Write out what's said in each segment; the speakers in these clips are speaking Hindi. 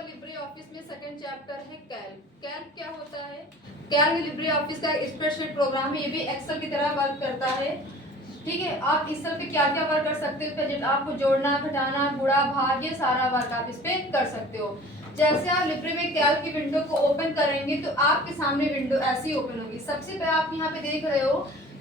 आपका लिब्रे ऑफिस में सेकंड चैप्टर है कैल्क। कैल्क क्या होता है? कैल्क लिब्रे ऑफिस का स्प्रेडशीट प्रोग्राम है। ये भी एक्सेल की तरह वर्क करता है। ठीक है, आप इस पर क्या क्या वर्क कर सकते हो? इस पर आपको जोड़ना, घटाना, गुणा, भाग, ये सारा वर्क आप इस पे कर सकते हो। जैसे आप लिब्रे में कैल्क की विंडो को ओपन करेंगे तो आपके सामने विंडो ऐसी ओपन होगी। सबसे पहले आप यहाँ पे देख रहे हो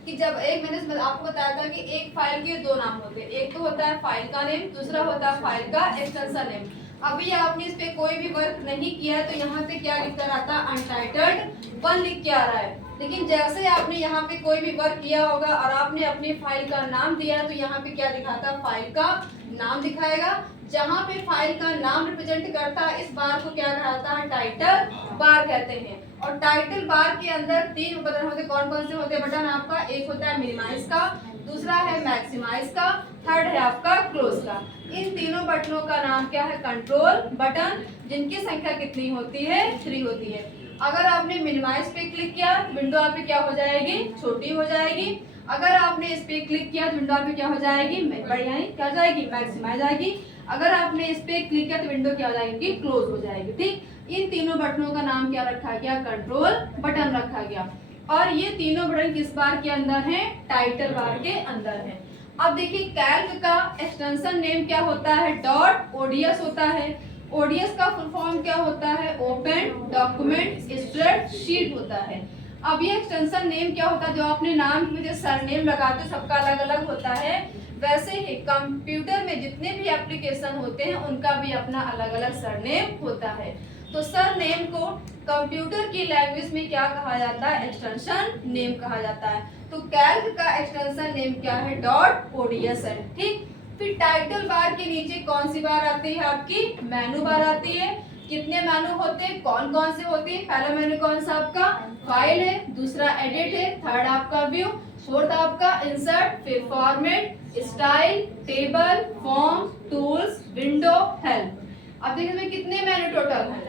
कि जब मैंने आपको बताया था कि एक फाइल के दो नाम होते हैं, एक तो होता है फाइल का नेम, दूसरा होता है फाइल का एक्सटेंशन नेम। अभी आपने इस पे कोई भी वर्क नहीं किया है तो यहाँ पे क्या लिख कर आता है? अनटाइटल्ड 1 लिख के आ रहा है। लेकिन जैसे आपने यहाँ पे कोई भी वर्क किया होगा और आपने अपनी फाइल का नाम दिया तो यहाँ पे क्या दिखाता? फाइल का नाम दिखाएगा। जहाँ पे फाइल का नाम रिप्रेजेंट करता है इस बार को क्या कहता है? टाइटल बार कहते हैं। और टाइटल बार के अंदर 3 बटन होते हैं। कौन कौन से होते हैं बटन आपका? एक होता है मिनिमाइज का, दूसरा है मैक्सिमाइज का, थर्ड है आपका क्लोज का। इन तीनों बटनों का नाम क्या है? कंट्रोल बटन, जिनकी संख्या कितनी होती है? 3 होती है। अगर आपने मिनिमाइज पे क्लिक किया विंडो आपकी क्या हो जाएगी? छोटी हो जाएगी। अगर आपने इस पे क्लिक किया तो विंडो आपकी क्या हो जाएगी? बढ़िया क्या हो जाएगी? मैक्सिमाइज आएगी। अगर आपने इस पे क्लिक किया तो विंडो क्या हो जाएगी? क्लोज हो जाएगी। ठीक, इन तीनों बटनों का नाम क्या रखा गया? कंट्रोल बटन रखा गया। और ये तीनों बटन किस बार के अंदर है? टाइटल बार के अंदर है। अब देखिए कैल्क का एक्सटेंशन नेम क्या होता है? डॉट ओडीएस होता है। ओडीएस का फुल फॉर्म क्या होता है? ओपन डॉक्यूमेंट स्प्रेडशीट होता है। अब ये एक्सटेंशन नेम क्या होता है? जो अपने नाम की वजह सरनेम लगाते हैं सबका अलग अलग होता है। वैसे ही कंप्यूटर में जितने भी एप्लीकेशन होते हैं उनका भी अपना अलग अलग सरनेम होता है। तो सरनेम को कंप्यूटर की लैंग्वेज में क्या कहा जाता है? एक्सटेंशन नेम कहा जाता है। तो कैल्क का एक्सटेंशन नेम क्या है? डॉट ओडीएस है। ठीक, फिर टाइटल बार के नीचे कौन सी बार आती है? आपकी मेनू बार आती है। कितने मेनू होते हैं? कौन कौन से होते हैं? पहला मेनू कौन सा आपका? फाइल है, दूसरा एडिट है, थर्ड आपका व्यू, फोर्थ आपका इंसर्ट, फिर format, style, table, form, tools, window, help. अब देखिए इसमें कितने मेनू टोटल हैं?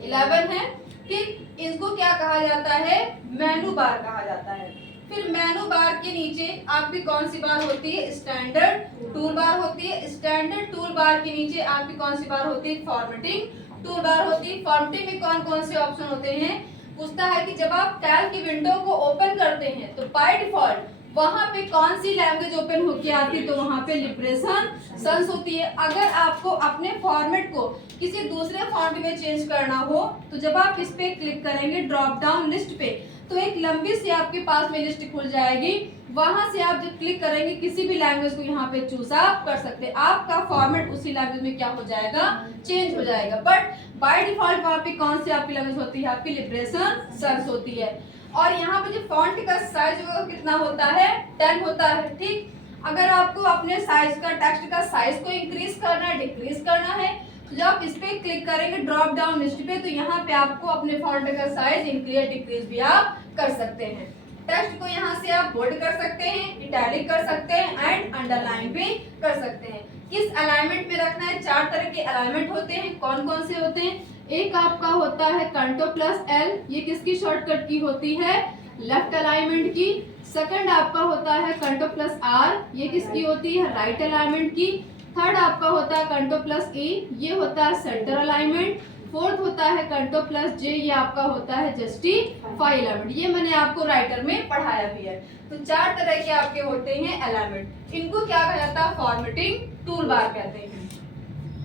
11 है। ठीक, इसको क्या कहा जाता है? मेनू बार कहा जाता है। फिर मेनू बार के नीचे आपकी कौन सी बार होती है? स्टैंडर्ड टूल बार होती है। स्टैंडर्ड टूल बार के नीचे आपकी कौन सी बार होती है? फॉर्मेटिंग टूल बार होती है। फॉर्मेटिंग में कौन कौन से ऑप्शन होते हैं? पूछता है कि जब आप कैल्क की विंडो को ओपन करते हैं तो बाय डिफॉल्ट वहां पे कौन सी लैंग्वेज ओपन होके आती है? तो वहां पे लिब्रेशन सन्स होती है। अगर आपको अपने फॉर्मेट को किसी दूसरे फॉन्ट में चेंज करना हो तो जब आप इस पे क्लिक करेंगे ड्रॉप डाउन लिस्ट पे तो एक लंबी सी आपके पास में लिस्ट खुल जाएगी। वहां से आप जब क्लिक करेंगे किसी भी लैंग्वेज को यहाँ पे चूज आप कर सकते हैं। आपका फॉर्मेट उसी लैंग्वेज में क्या हो जाएगा? चेंज हो जाएगा। बट बाय डिफॉल्ट वहां पे कौन सी आपकी लैंग्वेज होती है? आपकी लिब्रेशन सन्स होती है। और यहाँ पे जो फॉन्ट का साइज कितना होता है? 10 होता है। ठीक, अगर आपको अपने साइज का टेक्स्ट का साइज को इंक्रीज करना है, डिक्रीज करना है तो जब आप इस पे क्लिक करेंगे ड्रॉप डाउन लिस्ट पे तो यहाँ पे आपको अपने फॉन्ट का साइज इंक्रीज डिक्रीज भी आप कर सकते हैं। टेक्स्ट को यहाँ से आप बोल्ड कर सकते हैं, इटैलिक कर सकते हैं एंड अंडरलाइन भी कर सकते हैं। किस अलाइनमेंट में रखना है? 4 तरह के अलाइनमेंट होते हैं। कौन कौन से होते हैं? एक आपका होता है कंट्रोल+L, ये किसकी शॉर्टकट की होती है? लेफ्ट अलाइनमेंट की। सेकंड आपका होता है कंट्रोल+R, ये किसकी होती है? राइट अलाइनमेंट की। थर्ड आपका होता है कंट्रोल+E, ये होता है सेंटर अलाइनमेंट। फोर्थ होता है कंट्रोल+J, ये आपका होता है जस्टिफाई अलाइनमेंट। ये मैंने आपको राइटर में पढ़ाया भी है। तो 4 तरह के आपके होते हैं अलाइनमेंट। इनको क्या कहा जाता है? फॉर्मेटिंग टूल बार कहते हैं।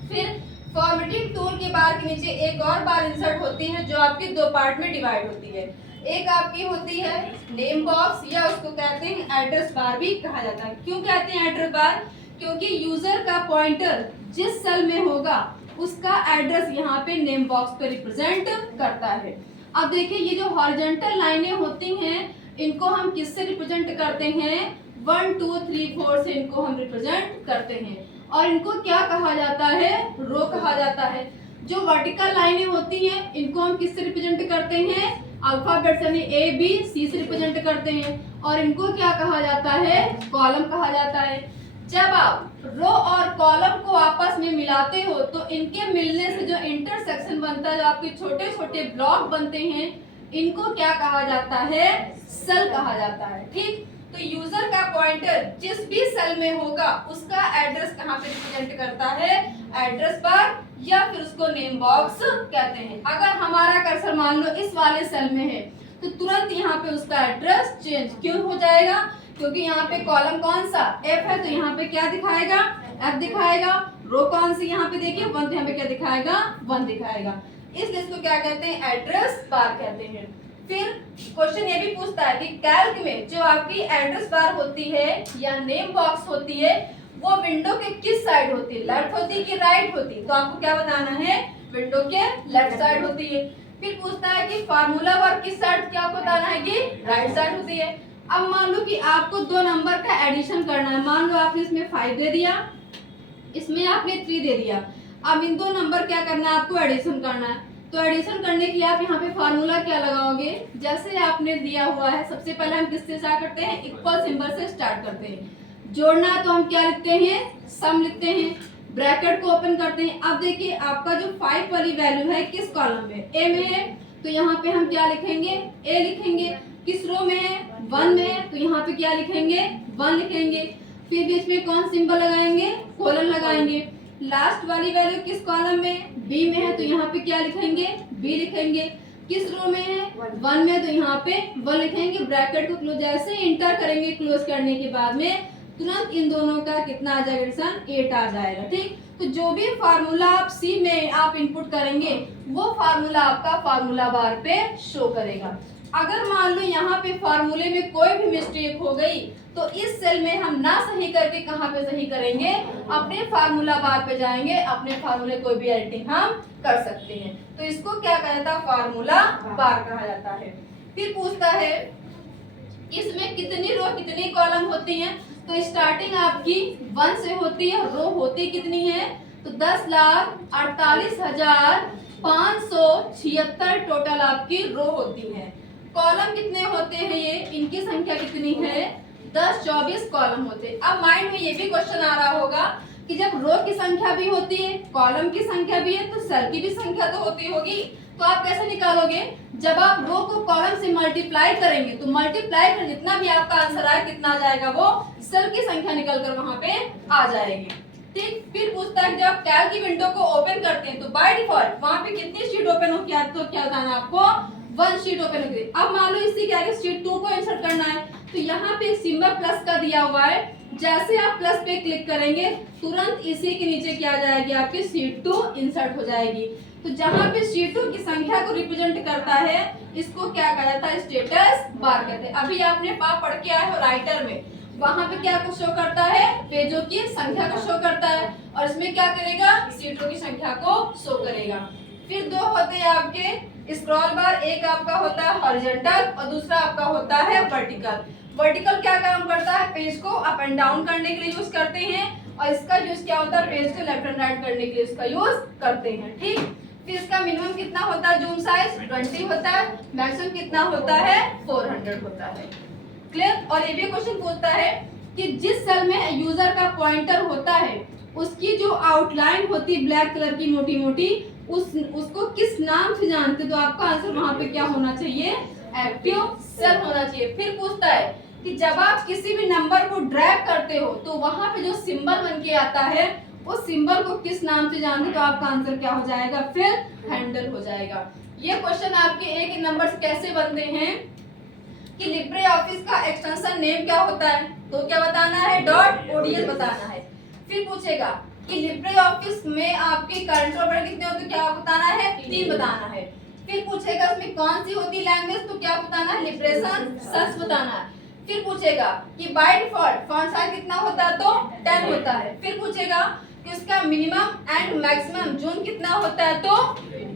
फिर फॉर्मेटिंग टूल के बार के नीचे एक और बार इंसर्ट होती है जो आपकी 2 पार्ट में डिवाइड होती है। एक आपकी होती है नेम बॉक्स, या उसको कहते हैं एड्रेस बार भी कहा जाता है। क्यों कहते हैं एड्रेस बार? क्योंकि यूजर का पॉइंटर जिस सेल में होगा उसका एड्रेस यहाँ पे नेम बॉक्स पे रिप्रेजेंट करता है। अब देखिए ये जो हॉरिजॉन्टल लाइनें होती हैं इनको हम किससे रिप्रेजेंट करते हैं? 1 2 3 4 से इनको हम रिप्रेजेंट करते हैं। और इनको क्या कहा जाता है? रो कहा जाता है। जो वर्टिकल लाइनें होती हैं इनको हम किससे रिप्रेजेंट करते हैं? अल्फाबेट यानी ABC से रिप्रेजेंट करते हैं। और इनको क्या कहा जाता है? कॉलम कहा जाता है। जब आप रो और कॉलम को आपस में मिलाते हो तो इनके मिलने से जो इंटरसेक्शन बनता है, जो आपके छोटे छोटे ब्लॉक बनते हैं, इनको क्या कहा जाता है? सेल कहा जाता है। ठीक, तो यूजर का पॉइंटर जिस भी सेल में होगा उसका एड्रेस कहाँ पे रिप्रेजेंट करता है, एड्रेस बार या फिर उसको नेम बॉक्स कहते हैं। अगर हमारा कर्सर मान लो इस वाले सेल में है तो तुरंत यहाँ पे उसका एड्रेस चेंज क्यों हो जाएगा, क्योंकि यहाँ पे कॉलम कौन सा F है तो यहाँ पे क्या दिखाएगा, F दिखाएगा। रो कौन सी यहाँ पे देखिए 1, तो यहाँ पे क्या दिखाएगा, 1 दिखाएगा। इसलिए इसको क्या कहते हैं, एड्रेस बार कहते हैं। फिर क्वेश्चन ये भी पूछता है कि कैल्क में जो आपकी एड्रेस बार होती है या नेम बॉक्स होती है वो विंडो के किस साइड होती है, लेफ्ट होती है कि राइट होती है, तो आपको क्या बताना है, विंडो के लेफ्ट साइड होती है। फिर पूछता है कि फार्मूला बार किस साइड, क्या आपको बताना है कि राइट साइड होती है। अब मान लो कि आपको दो नंबर का एडिशन करना है, मान लो आपने इसमें 5 दे दिया, इसमें आपने 3 दे दिया। अब इन दो नंबर क्या करना है, आपको एडिशन करना है। तो एडिशन करने के लिए आप यहाँ पे फार्मूला क्या लगाओगे, जैसे आपने दिया हुआ है सबसे पहले हम किससे स्टार्ट करते हैं, इक्वल सिंबल से स्टार्ट करते हैं। जोड़ना है तो हम क्या लिखते हैं, सम लिखते हैं, ब्रैकेट को ओपन करते हैं। अब देखिए आपका जो 5 वाली वैल्यू है किस कॉलम में, ए में है, तो यहाँ पे हम क्या लिखेंगे, ए लिखेंगे। किस रो में है, 1 में है, तो यहाँ पे क्या लिखेंगे, 1 लिखेंगे। फिर बीच में कौन सिंबल लगाएंगे, कोलन लगाएंगे। लास्ट वाली वैल्यू किस कॉलम में, बी में है, तो यहाँ पे क्या लिखेंगे, बी लिखेंगे। किस रो में है, 1 में, तो यहाँ पे 1 लिखेंगे। ब्रैकेट को क्लोज जैसे इंटर करेंगे, क्लोज करने के बाद में तुरंत इन दोनों का कितना आ जाएगा, एडिशन 8 आ जाएगा। ठीक, तो जो भी फार्मूला आप सी में आप इनपुट करेंगे वो फार्मूला आपका फार्मूला बार पे शो करेगा। अगर मान लो यहाँ पे फार्मूले में कोई भी मिस्टेक हो गई तो इस सेल में हम ना सही करके कहाँ पे सही करेंगे, अपने फार्मूला बार पे जाएंगे, अपने फार्मूले कोई भी एडिटिंग हम कर सकते हैं। तो इसको क्या कहा जाता है, फार्मूला बार कहा जाता है। फिर पूछता है इसमें कितनी रो कितनी कॉलम होती हैं, तो स्टार्टिंग आपकी 1 से होती है, रो होती कितनी है, तो 10,48,576 टोटल आपकी रो होती है। कॉलम कितने होते हैं, ये इनकी संख्या कितनी है, 10 24 कॉलम होते हैं। अब माइंड में ये भी क्वेश्चन आ रहा होगा कि जब रो की संख्या भी होती है, कॉलम की संख्या भी है, तो सेल की भी संख्या तो होती होगी, तो आप कैसे निकालोगे, जब आप रो को कॉलम से मल्टीप्लाई करेंगे तो मल्टीप्लाई कर जितना भी आपका आंसर आए कितना आ जाएगा, वो सेल की संख्या निकलकर वहां पे आ जाएगी। ठीक, फिर पूछता है जब आप कैल्क की विंडो को ओपन करते हैं तो बाय डिफॉल्ट वहां पे कितनी शीट ओपन हो, क्या तो क्या बताना आपको, 1 शीट ओपन होगी। अब मान लो इसी क्या है, शीट 2 को इंसर्ट करना है, तो यहाँ पे सिंबल प्लस का दिया हुआ है, जैसे आप प्लस पे क्लिक करेंगे तुरंत इसी के नीचे क्या जाएगी, आपकी शीट 2 इंसर्ट हो जाएगी। तो जहाँ पे शीटों की संख्या को रिप्रेजेंट करता है इसको क्या कहा जाता है, स्टेटस बार कहते हैं। अभी आपने पढ़ के आए हो राइटर में, वहां पे क्या को शो करता है, पेजों की संख्या को शो करता है, और इसमें क्या करेगा, शीटों की संख्या को शो करेगा। फिर 2 होते हैं आपके स्क्रॉल बार, एक आपका होता है हॉरिजॉन्टल और दूसरा आपका होता है वर्टिकल। वर्टिकल क्या काम करता है, पेज को अप एंड डाउन करने के लिए यूज करते हैं, और इसका यूज क्या होता है, पेज को लेफ्ट एंड राइट करने के लिए इसका यूज करते हैं। ठीक, फिर इसका मिनिमम कितना होता है, जूम साइज 20 होता है, मैक्सिमम कितना होता है, 400 होता है। क्लियर। और ये भी क्वेश्चन पूछता है कि जिस सेल में यूजर का पॉइंटर होता है उसकी जो आउटलाइन होती है ब्लैक कलर की मोटी मोटी, उसको किस नाम से जानते, तो आपका आंसर वहां पे क्या होना चाहिए, एक्टिव सेल होना चाहिए। फिर पूछता है कि जब आप किसी भी नंबर को ड्रैग करते हो तो वहां पे जो सिंबल बन के आता है उस सिंबल को किस नाम से जानते, तो आपका आंसर क्या हो जाएगा, फिर हैंडल हो जाएगा। ये क्वेश्चन आपके एक नंबर से कैसे बनते हैं कि लिब्रे ऑफिस का एक्सटेंशन नेम क्या होता है, तो क्या बताना है, .ods बताना है। फिर पूछेगा कि लिब्रे ऑफिस में आपके करंट ऑपरेटर कितने होते, क्या बताना है, 3 बताना है। फिर पूछेगा इसमें कौन सी होती लैंग्वेज, तो क्या बताना है, लिब्रेशन सच बताना है। फिर पूछेगा कि बाय डिफॉल्ट फॉन्ट साइज कितना होता है, तो 10 होता है। फिर पूछेगा कि उसका मिनिमम एंड मैक्सिमम जूम कितना होता है, तो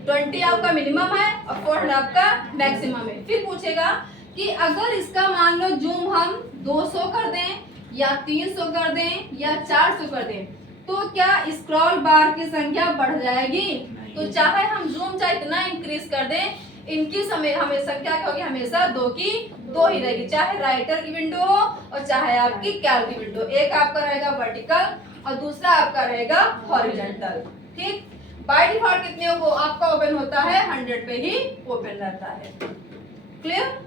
20 आपका मिनिमम है और 400 आपका मैक्सिमम है। फिर पूछेगा कि अगर इसका मान लो जूम हम 200 कर दें या 300 कर दें या 400 कर दें तो क्या स्क्रॉल बार की संख्या बढ़ जाएगी, तो चाहे हम जूम चाहे इतना इंक्रीज कर दें इनकी समय हमें संख्या क्या होगी, हमेशा 2 की 2 ही रहेगी, चाहे राइटर की विंडो हो और चाहे आपकी कैल्क की विंडो। एक आपका रहेगा वर्टिकल और दूसरा आपका रहेगा हॉरिजॉन्टल। ठीक, बाय डिफॉल्ट कितने को आपका ओपन होता है, 100 पे ही ओपन रहता है। क्लियर।